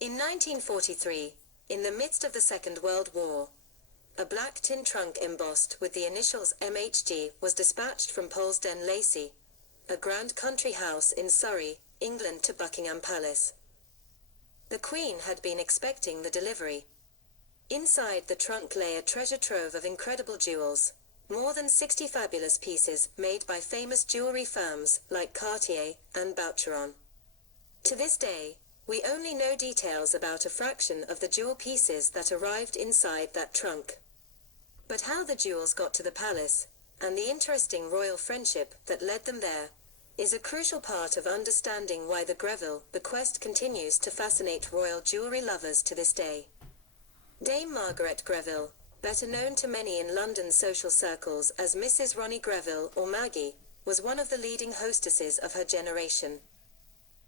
In 1943, in the midst of the Second World War, a black tin trunk embossed with the initials MHG was dispatched from Polesden Lacey, a grand country house in Surrey, England, to Buckingham Palace. The Queen had been expecting the delivery. Inside the trunk lay a treasure trove of incredible jewels, more than 60 fabulous pieces made by famous jewelry firms like Cartier and Boucheron. To this day, we only know details about a fraction of the jewel pieces that arrived inside that trunk. But how the jewels got to the palace, and the interesting royal friendship that led them there, is a crucial part of understanding why the Greville bequest continues to fascinate royal jewelry lovers to this day. Dame Margaret Greville, better known to many in London social circles as Mrs Ronnie Greville or Maggie, was one of the leading hostesses of her generation.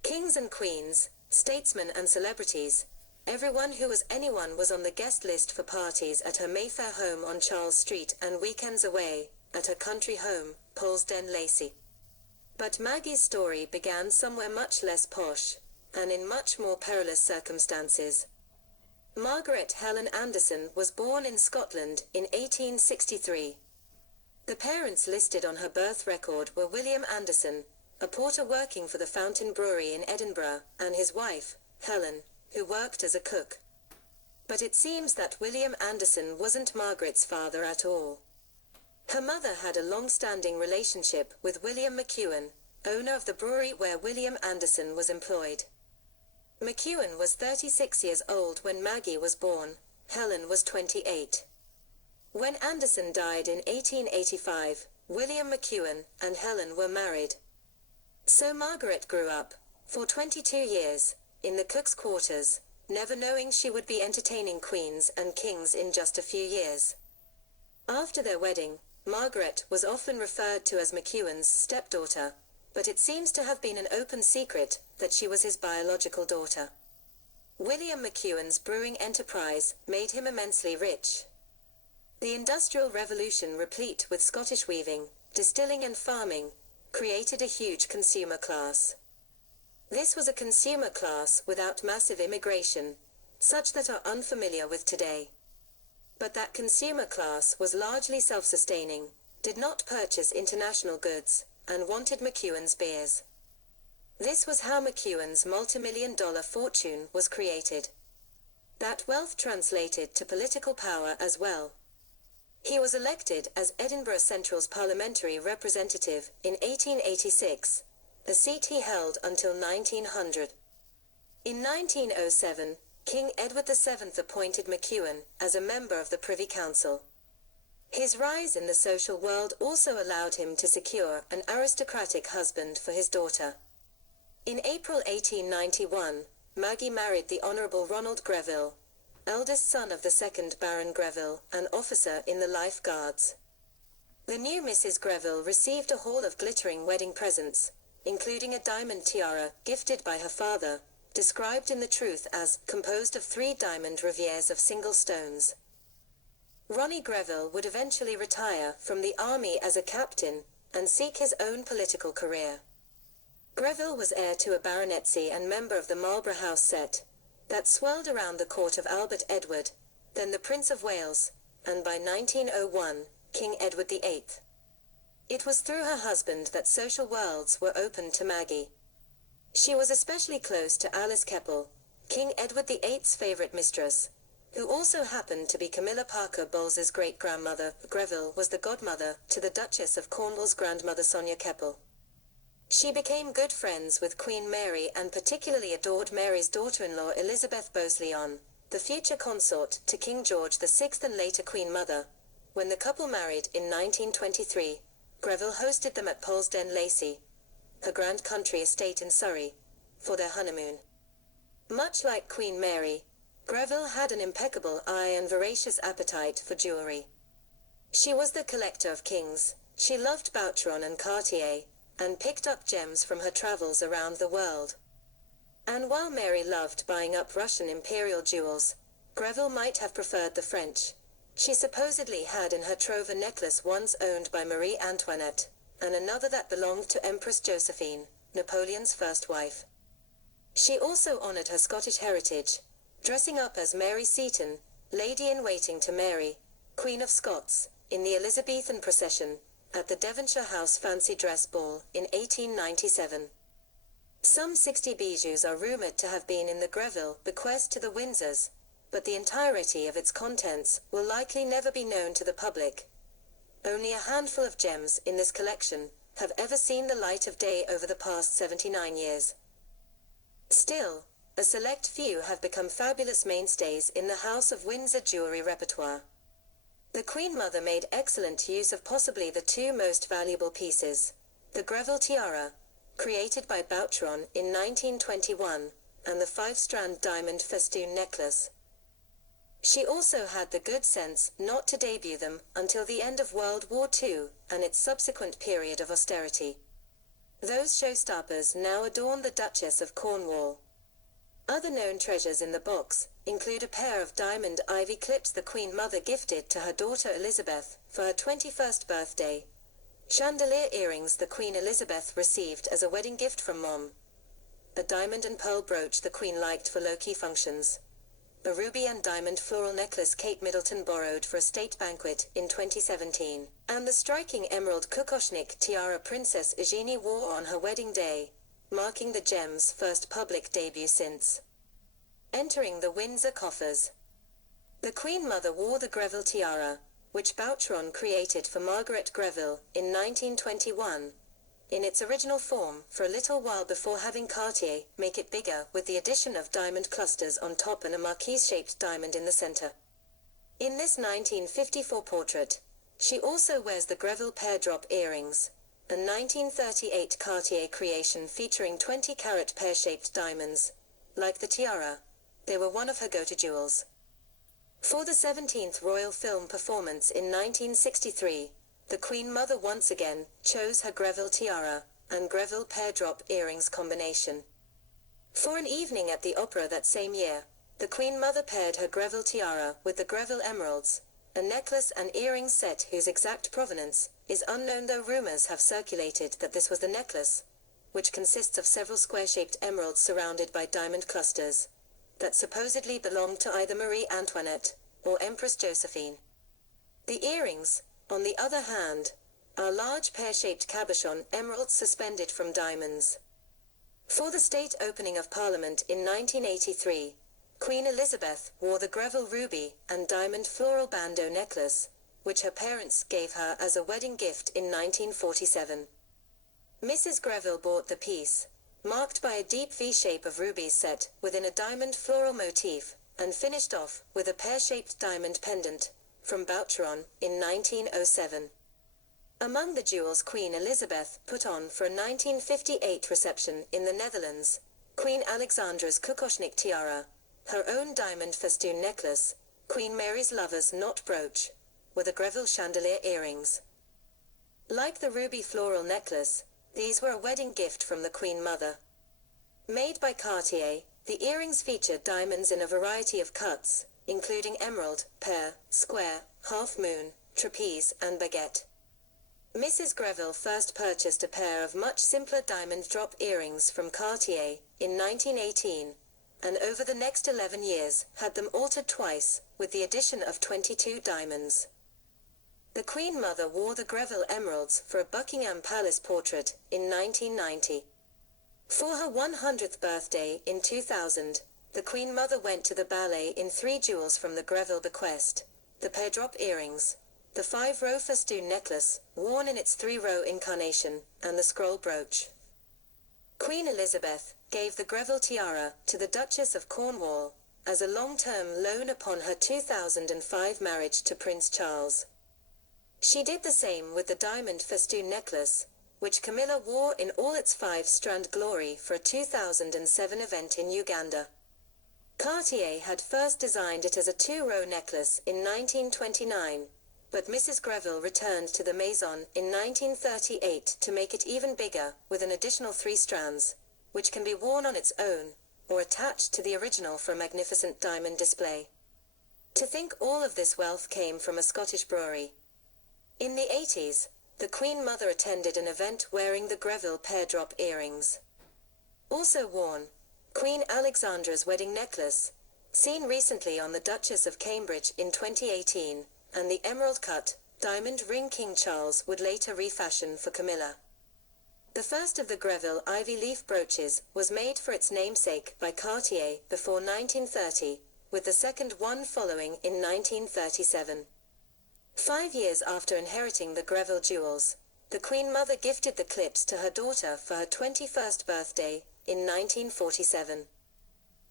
Kings and queens, statesmen and celebrities, everyone who was anyone was on the guest list for parties at her Mayfair home on Charles Street and weekends away at her country home, Polesden Lacey. But Maggie's story began somewhere much less posh, and in much more perilous circumstances. Margaret Helen Anderson was born in Scotland in 1863. The parents listed on her birth record were William Anderson, a porter working for the Fountain Brewery in Edinburgh, and his wife, Helen, who worked as a cook. But it seems that William Anderson wasn't Margaret's father at all. Her mother had a long-standing relationship with William McEwan, owner of the brewery where William Anderson was employed. McEwan was 36 years old when Maggie was born. Helen was 28. When Anderson died in 1885, William McEwan and Helen were married. So Margaret grew up, for 22 years, in the cook's quarters, never knowing she would be entertaining queens and kings in just a few years. After their wedding, Margaret was often referred to as McEwan's stepdaughter, but it seems to have been an open secret that she was his biological daughter. William McEwan's brewing enterprise made him immensely rich. The Industrial Revolution, replete with Scottish weaving, distilling and farming, created a huge consumer class. This was a consumer class without massive immigration, such that are unfamiliar with today. But that consumer class was largely self-sustaining, did not purchase international goods, and wanted McEwan's beers. This was how McEwan's multi-million-dollar fortune was created. That wealth translated to political power as well. He was elected as Edinburgh Central's parliamentary representative in 1886, a seat he held until 1900. In 1907, King Edward VII appointed McEwan as a member of the Privy Council. His rise in the social world also allowed him to secure an aristocratic husband for his daughter. In April 1891, Maggie married the Honorable Ronald Greville, eldest son of the second Baron Greville, an officer in the Life Guards. The new Mrs Greville received a haul of glittering wedding presents, including a diamond tiara gifted by her father, described in The Truth as composed of 3 diamond rivières of single stones. Ronnie Greville would eventually retire from the army as a captain and seek his own political career. Greville was heir to a baronetcy and member of the Marlborough House set that swelled around the court of Albert Edward, then the Prince of Wales, and by 1901, King Edward VIII. It was through her husband that social worlds were opened to Maggie. She was especially close to Alice Keppel, King Edward VIII's favourite mistress, who also happened to be Camilla Parker Bowles's great-grandmother. Greville was the godmother to the Duchess of Cornwall's grandmother Sonia Keppel. She became good friends with Queen Mary and particularly adored Mary's daughter-in-law Elizabeth Bowes-Lyon, the future consort to King George VI and later Queen Mother. When the couple married in 1923, Greville hosted them at Polesden Lacey, her grand country estate in Surrey, for their honeymoon. Much like Queen Mary, Greville had an impeccable eye and voracious appetite for jewelry. She was the collector of kings, she loved Boucheron and Cartier, and picked up gems from her travels around the world. And while Mary loved buying up Russian imperial jewels, Greville might have preferred the French. She supposedly had in her trove a necklace once owned by Marie Antoinette, and another that belonged to Empress Josephine, Napoleon's first wife. She also honoured her Scottish heritage, dressing up as Mary Seton, lady-in-waiting to Mary, Queen of Scots, in the Elizabethan procession, at the Devonshire House Fancy Dress Ball in 1897. Some 60 bijoux are rumoured to have been in the Greville bequest to the Windsors, but the entirety of its contents will likely never be known to the public. Only a handful of gems in this collection have ever seen the light of day over the past 79 years. Still, a select few have become fabulous mainstays in the House of Windsor jewellery repertoire. The Queen Mother made excellent use of possibly the two most valuable pieces, the Greville tiara, created by Boucheron in 1921, and the 5-strand diamond festoon necklace. She also had the good sense not to debut them until the end of World War II and its subsequent period of austerity. Those showstoppers now adorn the Duchess of Cornwall. Other known treasures in the box include a pair of diamond ivy clips the Queen Mother gifted to her daughter Elizabeth for her 21st birthday, chandelier earrings the Queen Elizabeth received as a wedding gift from Mom, a diamond and pearl brooch the Queen liked for low-key functions, a ruby and diamond floral necklace Kate Middleton borrowed for a state banquet in 2017, and the striking emerald kokoshnik tiara Princess Eugenie wore on her wedding day, marking the gem's first public debut since entering the Windsor coffers. The Queen Mother wore the Greville tiara, which Boucheron created for Margaret Greville in 1921, in its original form for a little while before having Cartier make it bigger with the addition of diamond clusters on top and a marquise-shaped diamond in the center. In this 1954 portrait, she also wears the Greville pear-drop earrings, a 1938 Cartier creation featuring 20-carat pear-shaped diamonds. Like the tiara, they were one of her go-to jewels. For the 17th Royal Film performance in 1963, the Queen Mother once again chose her Greville tiara and Greville pear-drop earrings combination. For an evening at the opera that same year, the Queen Mother paired her Greville tiara with the Greville emeralds, a necklace and earring set whose exact provenance is unknown, though rumors have circulated that this was the necklace, which consists of several square-shaped emeralds surrounded by diamond clusters, that supposedly belonged to either Marie Antoinette or Empress Josephine. The earrings, on the other hand, are large pear-shaped cabochon emeralds suspended from diamonds. For the state opening of Parliament in 1983, Queen Elizabeth wore the Greville ruby and diamond floral bandeau necklace, which her parents gave her as a wedding gift in 1947. Mrs. Greville bought the piece, marked by a deep V shape of rubies set within a diamond floral motif, and finished off with a pear-shaped diamond pendant, from Boucheron in 1907. Among the jewels Queen Elizabeth put on for a 1958 reception in the Netherlands, Queen Alexandra's kokoshnik tiara, her own diamond festoon necklace, Queen Mary's lover's knot brooch, with the Greville chandelier earrings. Like the ruby floral necklace, these were a wedding gift from the Queen Mother. Made by Cartier, the earrings featured diamonds in a variety of cuts, including emerald, pear, square, half moon, trapeze, and baguette. Mrs. Greville first purchased a pair of much simpler diamond drop earrings from Cartier in 1918, and over the next 11 years had them altered twice, with the addition of 22 diamonds. The Queen Mother wore the Greville emeralds for a Buckingham Palace portrait in 1990. For her 100th birthday in 2000, the Queen Mother went to the ballet in 3 jewels from the Greville bequest, the pear-drop earrings, the 5-row festoon necklace, worn in its 3-row incarnation, and the scroll brooch. Queen Elizabeth gave the Greville tiara to the Duchess of Cornwall as a long-term loan upon her 2005 marriage to Prince Charles. She did the same with the diamond festoon necklace, which Camilla wore in all its 5-strand glory for a 2007 event in Uganda. Cartier had first designed it as a 2-row necklace in 1929, but Mrs. Greville returned to the Maison in 1938 to make it even bigger, with an additional 3 strands, which can be worn on its own, or attached to the original for a magnificent diamond display. To think all of this wealth came from a Scottish brewery. In the 80s, the Queen Mother attended an event wearing the Greville pear-drop earrings. Also worn, Queen Alexandra's wedding necklace, seen recently on the Duchess of Cambridge in 2018, and the emerald-cut, diamond ring King Charles would later refashion for Camilla. The first of the Greville ivy leaf brooches was made for its namesake by Cartier before 1930, with the second one following in 1937. 5 years after inheriting the Greville Jewels, the Queen Mother gifted the clips to her daughter for her 21st birthday in 1947.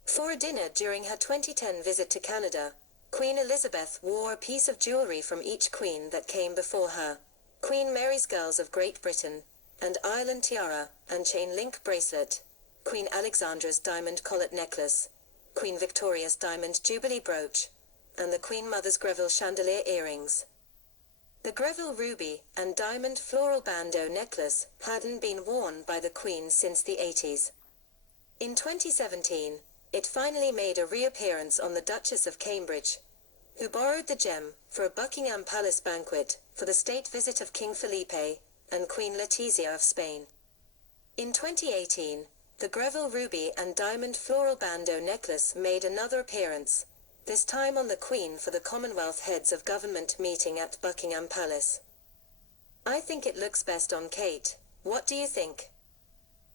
For a dinner during her 2010 visit to Canada, Queen Elizabeth wore a piece of jewellery from each queen that came before her: Queen Mary's Girls of Great Britain and Ireland tiara and chain link bracelet, Queen Alexandra's diamond collet necklace, Queen Victoria's diamond jubilee brooch, and the Queen Mother's Greville chandelier earrings. The Greville ruby and diamond floral bandeau necklace hadn't been worn by the Queen since the 80s. In 2017, it finally made a reappearance on the Duchess of Cambridge, who borrowed the gem for a Buckingham Palace banquet for the state visit of King Felipe and Queen Letizia of Spain. In 2018, the Greville ruby and diamond floral bandeau necklace made another appearance, this time on the Queen for the Commonwealth Heads of Government meeting at Buckingham Palace. I think it looks best on Kate. What do you think?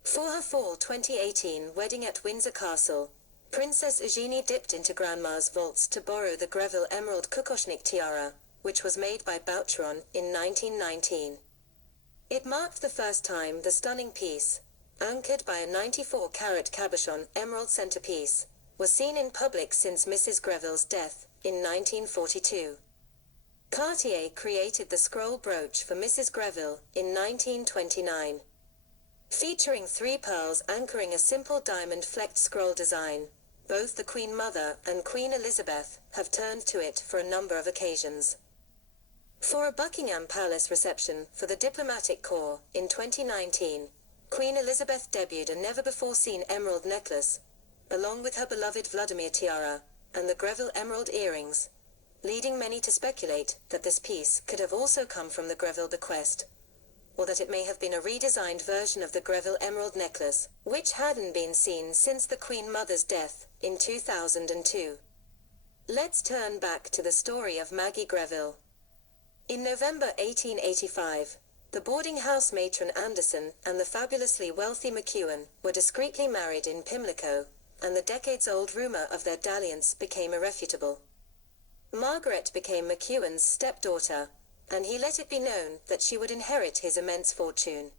For her fall 2018 wedding at Windsor Castle, Princess Eugenie dipped into Grandma's vaults to borrow the Greville Emerald Kukoshnik tiara, which was made by Boucheron in 1919. It marked the first time the stunning piece, anchored by a 94-carat cabochon emerald centerpiece, was seen in public since Mrs Greville's death in 1942. Cartier created the scroll brooch for Mrs Greville in 1929. Featuring 3 pearls anchoring a simple diamond-flecked scroll design, both the Queen Mother and Queen Elizabeth have turned to it for a number of occasions. For a Buckingham Palace reception for the diplomatic corps in 2019, Queen Elizabeth debuted a never-before-seen emerald necklace, along with her beloved Vladimir tiara and the Greville emerald earrings, leading many to speculate that this piece could have also come from the Greville bequest, or that it may have been a redesigned version of the Greville emerald necklace, which hadn't been seen since the Queen Mother's death in 2002. Let's turn back to the story of Maggie Greville. In November 1885, the boarding house matron Anderson and the fabulously wealthy McEwan were discreetly married in Pimlico, and the decades-old rumour of their dalliance became irrefutable. Margaret became McEwan's stepdaughter, and he let it be known that she would inherit his immense fortune.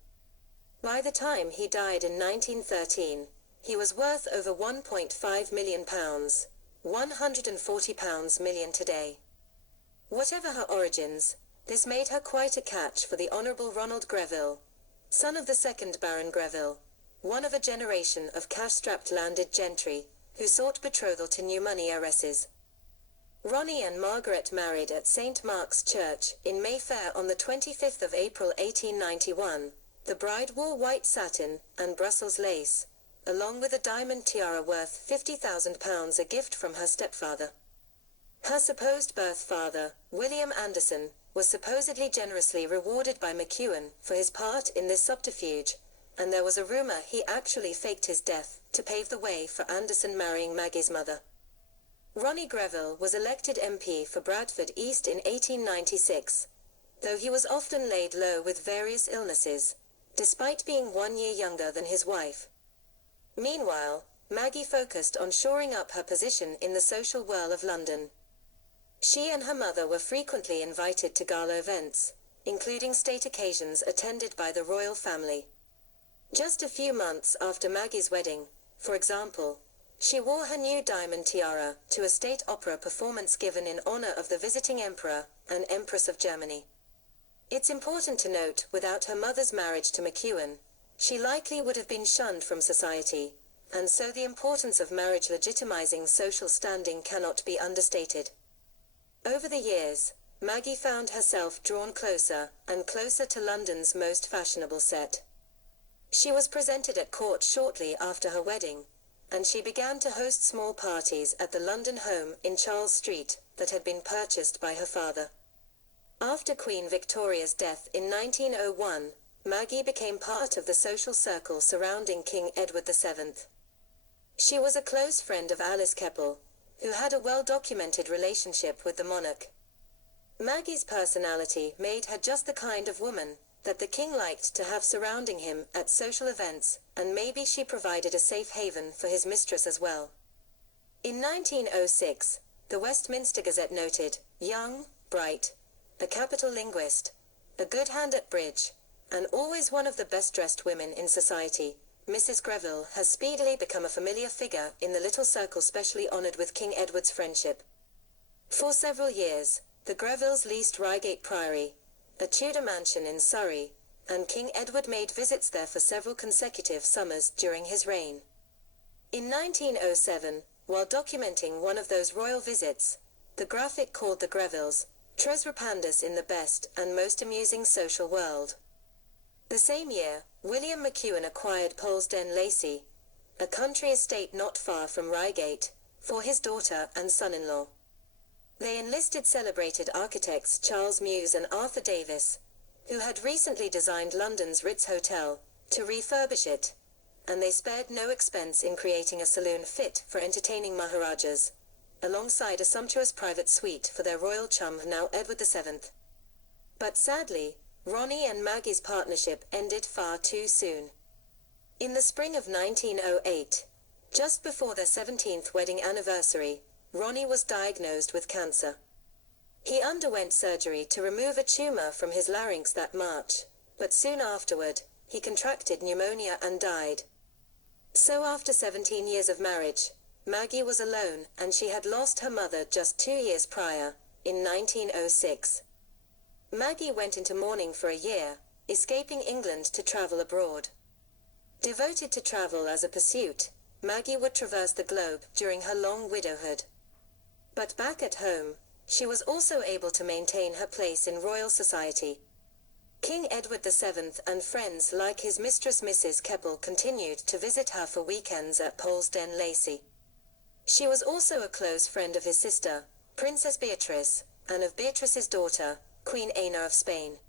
By the time he died in 1913, he was worth over £1.5 million, £140 million today. Whatever her origins, this made her quite a catch for the Honorable Ronald Greville, son of the second Baron Greville, one of a generation of cash-strapped landed gentry, who sought betrothal to new money heiresses. Ronnie and Margaret married at St. Mark's Church in Mayfair on the 25th of April 1891. The bride wore white satin and Brussels lace, along with a diamond tiara worth £50,000, a gift from her stepfather. Her supposed birth father, William Anderson, was supposedly generously rewarded by McEwan for his part in this subterfuge, and there was a rumour he actually faked his death to pave the way for Anderson marrying Maggie's mother. Ronnie Greville was elected MP for Bradford East in 1896, though he was often laid low with various illnesses, despite being 1 year younger than his wife. Meanwhile, Maggie focused on shoring up her position in the social whirl of London. She and her mother were frequently invited to gala events, including state occasions attended by the royal family. Just a few months after Maggie's wedding, for example, she wore her new diamond tiara to a state opera performance given in honor of the visiting emperor and empress of Germany. It's important to note, without her mother's marriage to McEwan, she likely would have been shunned from society, and so the importance of marriage legitimizing social standing cannot be understated. Over the years, Maggie found herself drawn closer and closer to London's most fashionable set. She was presented at court shortly after her wedding, and she began to host small parties at the London home in Charles Street that had been purchased by her father. After Queen Victoria's death in 1901, Maggie became part of the social circle surrounding King Edward VII. She was a close friend of Alice Keppel, who had a well-documented relationship with the monarch. Maggie's personality made her just the kind of woman that the king liked to have surrounding him at social events, and maybe she provided a safe haven for his mistress as well. In 1906, the Westminster Gazette noted, "Young, bright, a capital linguist, a good hand at bridge, and always one of the best-dressed women in society, Mrs Greville has speedily become a familiar figure in the little circle specially honoured with King Edward's friendship." For several years, the Grevilles leased Reigate Priory, a Tudor mansion in Surrey, and King Edward made visits there for several consecutive summers during his reign. In 1907, while documenting one of those royal visits, the graphic called the Grevilles "tres repandus in the best and most amusing social world." The same year, William McEwan acquired Polesden Lacey, a country estate not far from Reigate, for his daughter and son-in-law. They enlisted celebrated architects Charles Muse and Arthur Davis, who had recently designed London's Ritz Hotel, to refurbish it, and they spared no expense in creating a saloon fit for entertaining maharajahs, alongside a sumptuous private suite for their royal chum now Edward VII. But sadly, Ronnie and Maggie's partnership ended far too soon. In the spring of 1908, just before their 17th wedding anniversary, Ronnie was diagnosed with cancer. He underwent surgery to remove a tumour from his larynx that March, but soon afterward, he contracted pneumonia and died. So after 17 years of marriage, Maggie was alone, and she had lost her mother just 2 years prior, in 1906. Maggie went into mourning for a year, escaping England to travel abroad. Devoted to travel as a pursuit, Maggie would traverse the globe during her long widowhood. But back at home, she was also able to maintain her place in royal society. King Edward VII and friends like his mistress Mrs Keppel continued to visit her for weekends at Polesden Lacey. She was also a close friend of his sister, Princess Beatrice, and of Beatrice's daughter, Queen Ana of Spain.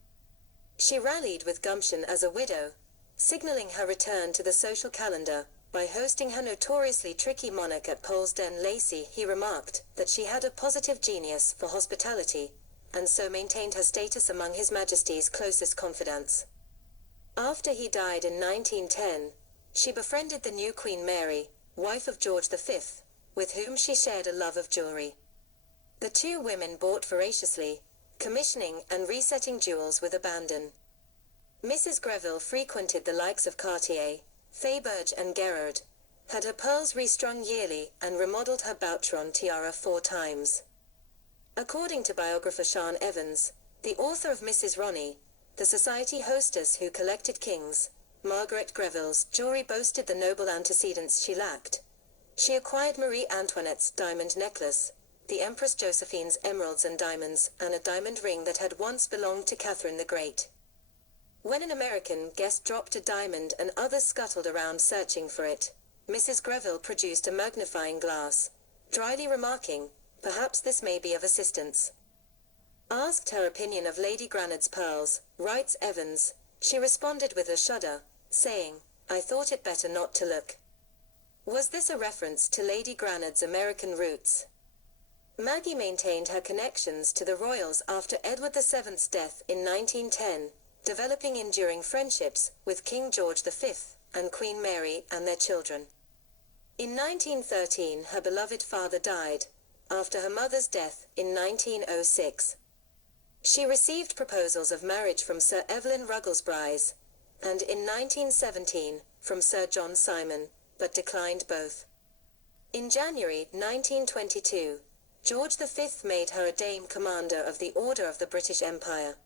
She rallied with gumption as a widow, signalling her return to the social calendar by hosting her notoriously tricky monarch at Polesden Lacey. He remarked that she had a positive genius for hospitality, and so maintained her status among His Majesty's closest confidants. After he died in 1910, she befriended the new Queen Mary, wife of George V, with whom she shared a love of jewellery. The two women bought voraciously, commissioning and resetting jewels with abandon. Mrs Greville frequented the likes of Cartier, Fayberge and Gerard, had her pearls restrung yearly, and remodelled her Boucheron tiara 4 times. According to biographer Sean Evans, the author of Mrs Ronnie, the society hostess who collected kings, Margaret Greville's jewellery boasted the noble antecedents she lacked. She acquired Marie Antoinette's diamond necklace, the Empress Josephine's emeralds and diamonds, and a diamond ring that had once belonged to Catherine the Great. When an American guest dropped a diamond and others scuttled around searching for it, Mrs Greville produced a magnifying glass, dryly remarking, "Perhaps this may be of assistance." Asked her opinion of Lady Granard's pearls, writes Evans, she responded with a shudder, saying, "I thought it better not to look." Was this a reference to Lady Granard's American roots? Maggie maintained her connections to the royals after Edward VII's death in 1910, developing enduring friendships with King George V and Queen Mary and their children. In 1913, her beloved father died, after her mother's death in 1906. She received proposals of marriage from Sir Evelyn Ruggles-Bryce, and in 1917, from Sir John Simon, but declined both. In January 1922, George V made her a Dame Commander of the Order of the British Empire.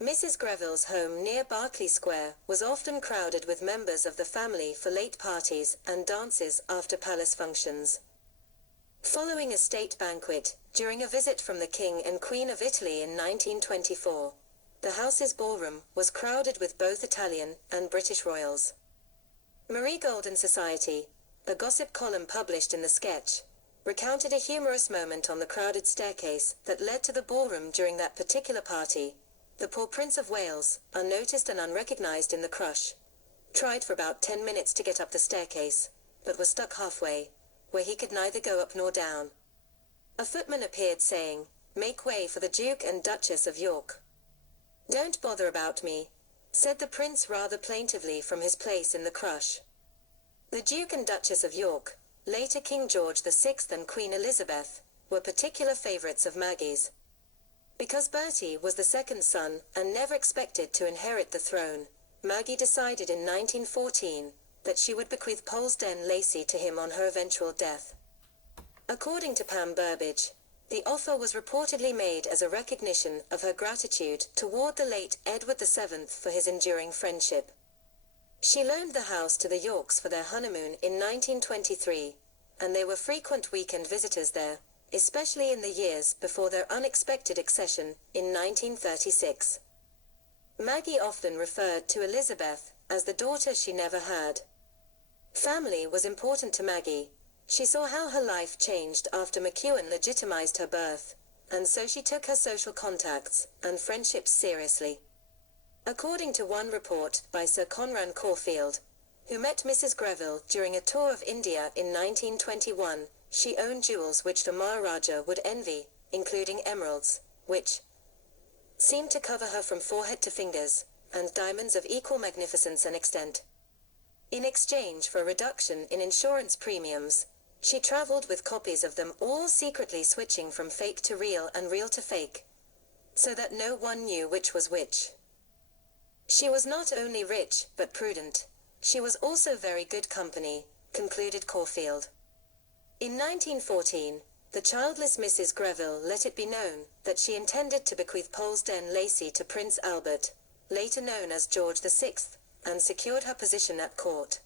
Mrs Greville's home near Berkeley Square was often crowded with members of the family for late parties and dances after palace functions. Following a state banquet, during a visit from the King and Queen of Italy in 1924, the house's ballroom was crowded with both Italian and British royals. Marie Golden Society, a gossip column published in the Sketch, recounted a humorous moment on the crowded staircase that led to the ballroom during that particular party. The poor Prince of Wales, unnoticed and unrecognised in the crush, tried for about 10 minutes to get up the staircase, but was stuck halfway, where he could neither go up nor down. A footman appeared saying, "Make way for the Duke and Duchess of York." "Don't bother about me," said the prince rather plaintively from his place in the crush. The Duke and Duchess of York, later King George VI and Queen Elizabeth, were particular favourites of Maggie's. Because Bertie was the second son and never expected to inherit the throne, Maggie decided in 1914 that she would bequeath Polesden Lacey to him on her eventual death. According to Pam Burbage, the offer was reportedly made as a recognition of her gratitude toward the late Edward VII for his enduring friendship. She loaned the house to the Yorks for their honeymoon in 1923, and they were frequent weekend visitors there, especially in the years before their unexpected accession in 1936. Maggie often referred to Elizabeth as the daughter she never had. Family was important to Maggie. She saw how her life changed after McEwan legitimized her birth, and so she took her social contacts and friendships seriously. According to one report by Sir Conran Caulfield, who met Mrs Greville during a tour of India in 1921, she owned jewels which the Maharajah would envy, including emeralds, which seemed to cover her from forehead to fingers, and diamonds of equal magnificence and extent. In exchange for a reduction in insurance premiums, she travelled with copies of them, all secretly switching from fake to real and real to fake, so that no one knew which was which. She was not only rich but prudent. She was also very good company, concluded Caulfield. In 1914, the childless Mrs Greville let it be known that she intended to bequeath Polesden Lacey to Prince Albert, later known as George VI, and secured her position at court.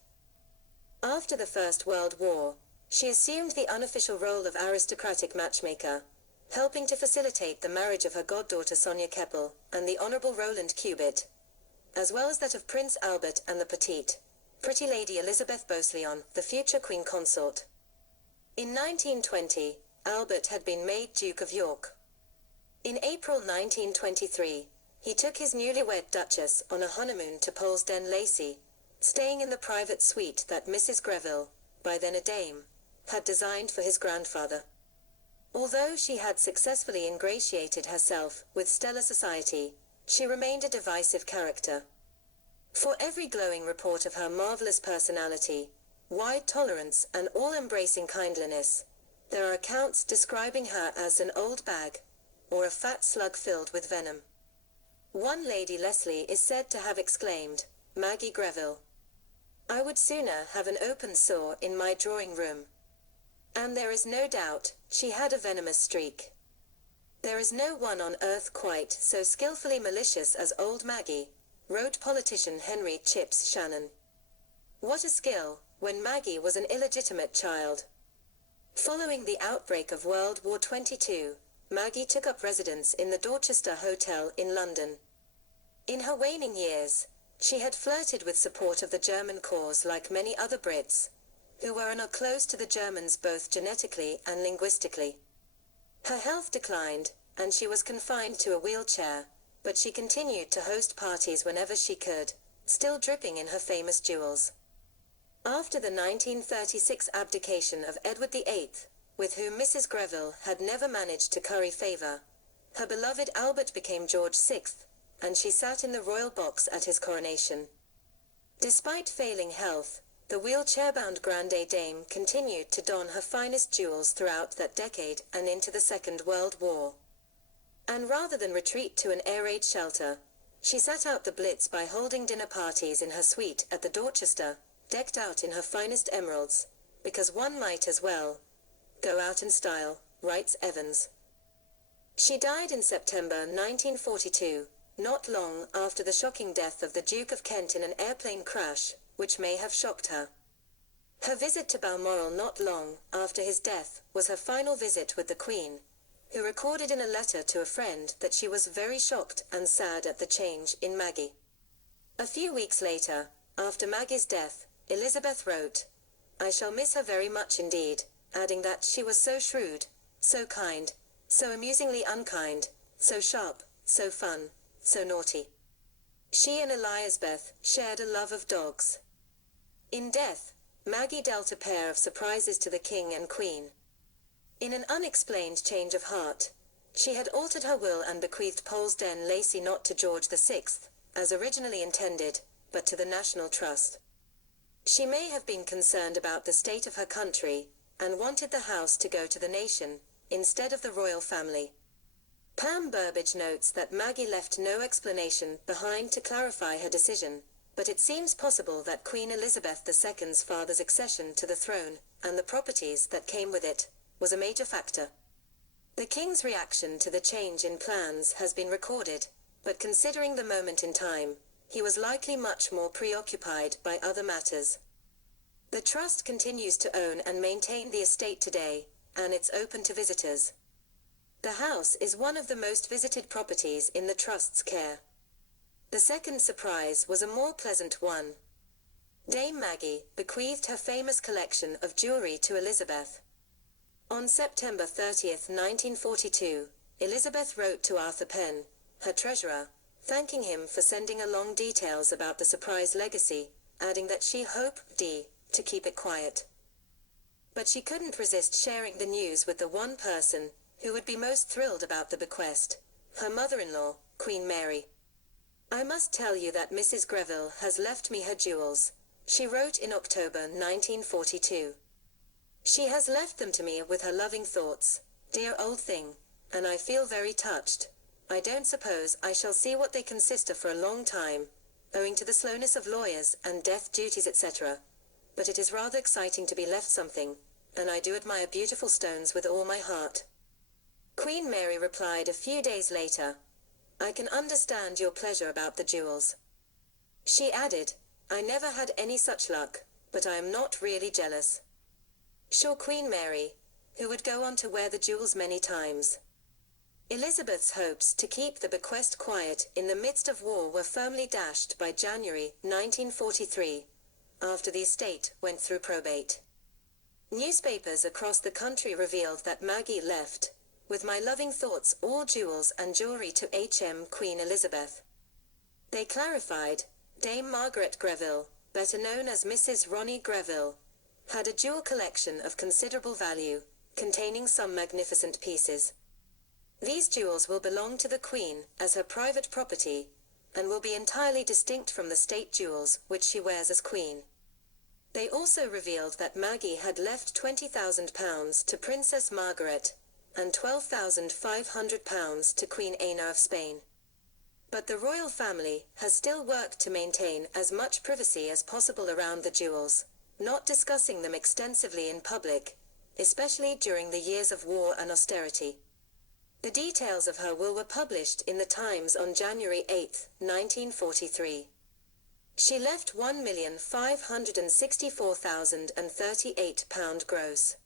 After the First World War, she assumed the unofficial role of aristocratic matchmaker, helping to facilitate the marriage of her goddaughter Sonia Keppel and the Honorable Roland Cubitt, as well as that of Prince Albert and the pretty Lady Elizabeth Bosleon, the future Queen Consort. In 1920, Albert had been made Duke of York. In April 1923, he took his newlywed Duchess on a honeymoon to Polesden Lacey, staying in the private suite that Mrs Greville, by then a dame, had designed for his grandfather. Although she had successfully ingratiated herself with stellar society, she remained a divisive character. For every glowing report of her marvelous personality, wide tolerance and all-embracing kindliness, there are accounts describing her as an old bag, or a fat slug filled with venom. One Lady Leslie is said to have exclaimed, "Maggie Greville, I would sooner have an open sore in my drawing room." And there is no doubt she had a venomous streak. There is no one on earth quite so skillfully malicious as old Maggie, wrote politician Henry Chips Shannon. What a skill, when Maggie was an illegitimate child. Following the outbreak of World War XXII, Maggie took up residence in the Dorchester Hotel in London. In her waning years, she had flirted with support of the German cause like many other Brits, who were not close to the Germans both genetically and linguistically. Her health declined, and she was confined to a wheelchair, but she continued to host parties whenever she could, still dripping in her famous jewels. After the 1936 abdication of Edward VIII, with whom Mrs Greville had never managed to curry favour, her beloved Albert became George VI, and she sat in the royal box at his coronation. Despite failing health, the wheelchair-bound grande dame continued to don her finest jewels throughout that decade and into the Second World War. And rather than retreat to an air raid shelter, she sat out the Blitz by holding dinner parties in her suite at the Dorchester, decked out in her finest emeralds, because one might as well go out in style, writes Evans. She died in September 1942, not long after the shocking death of the Duke of Kent in an airplane crash, which may have shocked her. Her visit to Balmoral not long after his death was her final visit with the Queen, who recorded in a letter to a friend that she was very shocked and sad at the change in Maggie. A few weeks later, after Maggie's death, Elizabeth wrote, "I shall miss her very much indeed," adding that she was so shrewd, so kind, so amusingly unkind, so sharp, so fun, so naughty. She and Elizabeth shared a love of dogs. In death, Maggie dealt a pair of surprises to the king and queen. In an unexplained change of heart, she had altered her will and bequeathed Polesden Lacey not to George VI, as originally intended, but to the National Trust. She may have been concerned about the state of her country, and wanted the house to go to the nation, instead of the royal family. Pam Burbage notes that Maggie left no explanation behind to clarify her decision, but it seems possible that Queen Elizabeth II's father's accession to the throne, and the properties that came with it, was a major factor. The king's reaction to the change in plans has been recorded, but considering the moment in time, he was likely much more preoccupied by other matters. The trust continues to own and maintain the estate today, and it's open to visitors. The house is one of the most visited properties in the trust's care. The second surprise was a more pleasant one. Dame Maggie bequeathed her famous collection of jewellery to Elizabeth. On September 30th, 1942, Elizabeth wrote to Arthur Penn, her treasurer, thanking him for sending along details about the surprise legacy, adding that she hoped to keep it quiet. But she couldn't resist sharing the news with the one person who would be most thrilled about the bequest, her mother-in-law, Queen Mary. "I must tell you that Mrs. Greville has left me her jewels," she wrote in October 1942. "She has left them to me with her loving thoughts, dear old thing, and I feel very touched. I don't suppose I shall see what they consist of for a long time, owing to the slowness of lawyers and death duties etc. But it is rather exciting to be left something, and I do admire beautiful stones with all my heart." Queen Mary replied a few days later, "I can understand your pleasure about the jewels." She added, "I never had any such luck, but I am not really jealous." Sure, Queen Mary, who would go on to wear the jewels many times. Elizabeth's hopes to keep the bequest quiet in the midst of war were firmly dashed by January 1943, after the estate went through probate. Newspapers across the country revealed that Maggie left, "with my loving thoughts, all jewels and jewellery to H.M. Queen Elizabeth." They clarified, Dame Margaret Greville, better known as Mrs. Ronnie Greville, had a jewel collection of considerable value, containing some magnificent pieces. These jewels will belong to the Queen as her private property, and will be entirely distinct from the state jewels which she wears as Queen. They also revealed that Maggie had left £20,000 to Princess Margaret, and £12,500 to Queen Anna of Spain. But the royal family has still worked to maintain as much privacy as possible around the jewels, not discussing them extensively in public, especially during the years of war and austerity. The details of her will were published in the Times on January 8, 1943. She left £1,564,038 gross.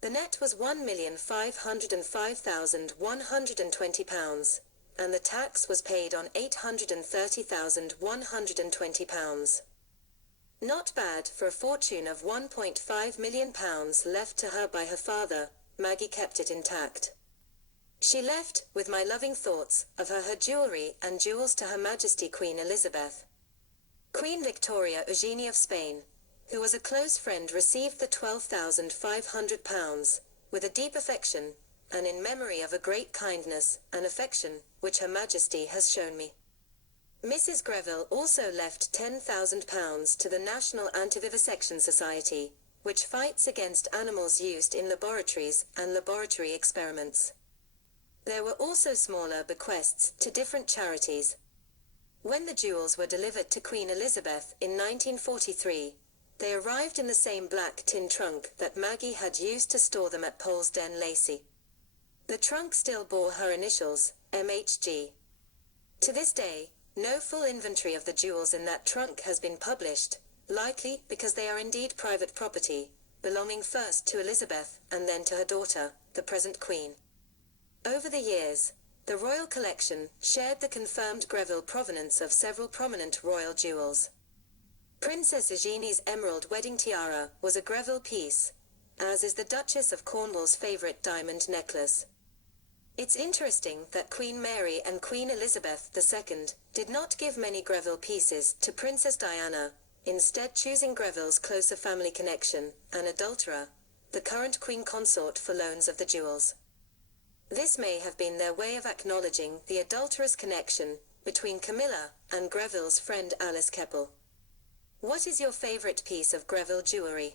The net was £1,505,120, and the tax was paid on £830,120. Not bad for a fortune of £1.5 million left to her by her father. Maggie kept it intact. She left, "with my loving thoughts, of her jewellery and jewels to Her Majesty Queen Elizabeth." Queen Victoria Eugenie of Spain, who was a close friend, received the £12,500, with a deep affection, and in memory of a great kindness and affection which Her Majesty has shown me. Mrs. Greville also left £10,000 to the National Anti-Vivisection Society, which fights against animals used in laboratories and laboratory experiments. There were also smaller bequests to different charities. When the jewels were delivered to Queen Elizabeth in 1943, they arrived in the same black tin trunk that Maggie had used to store them at Polesden Lacey. The trunk still bore her initials, MHG. To this day, no full inventory of the jewels in that trunk has been published, likely because they are indeed private property, belonging first to Elizabeth and then to her daughter, the present Queen. Over the years, the royal collection shared the confirmed Greville provenance of several prominent royal jewels. Princess Eugenie's emerald wedding tiara was a Greville piece, as is the Duchess of Cornwall's favourite diamond necklace. It's interesting that Queen Mary and Queen Elizabeth II did not give many Greville pieces to Princess Diana, instead choosing Greville's closer family connection, an adulterer, the current Queen Consort for loans of the jewels. This may have been their way of acknowledging the adulterous connection between Camilla and Greville's friend Alice Keppel. What is your favourite piece of Greville jewellery?